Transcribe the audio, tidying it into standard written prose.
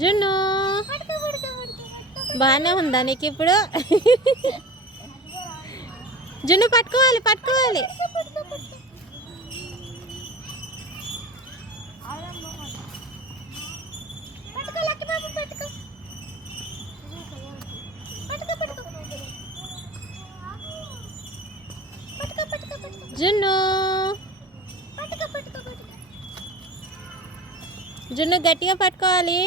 జున్ను బాగానే ఉందా నీకు ఇప్పుడు? జున్ను పట్టుకోవాలి పట్టుకోవాలి. జున్ను జున్ను గట్టిగా పట్టుకోవాలి.